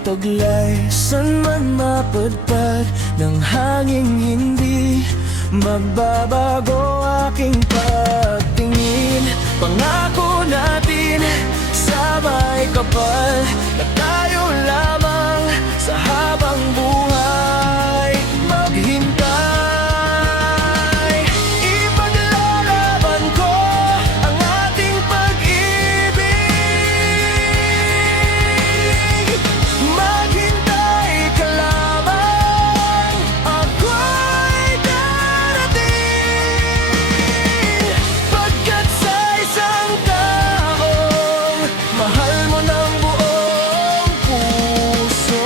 taglay, san man mapadpad ng hanging hindi magbabago aking pagtingin. Pangako natin sa may kapal na tayo lamang sa habang buhay maghintay. Ipaglalaban ko ang ating pag-ibig. Maghintay ka lamang, ako'y darating. Pagkat sa isang taong mahal mo ng buong puso,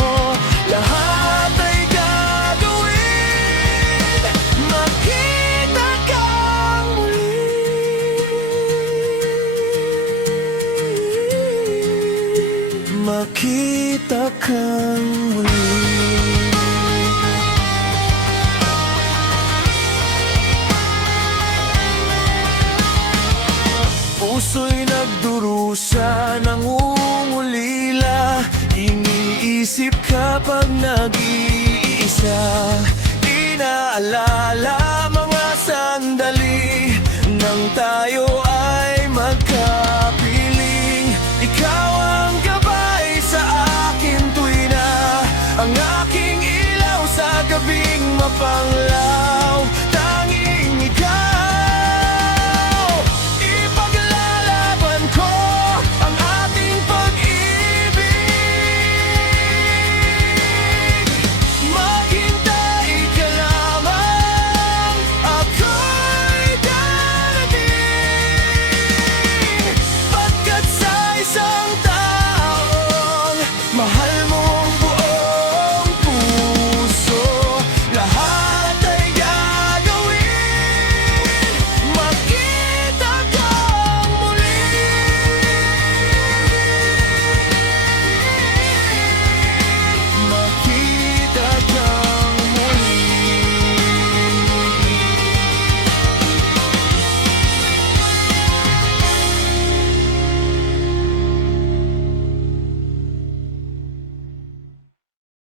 lahat ay gagawin. Makita kang muli. Makita kang muli. Puso'y nagdurusa, nangungulila, iniisip kapag nag-iisa. Inaalala mga sandali nang tayo ay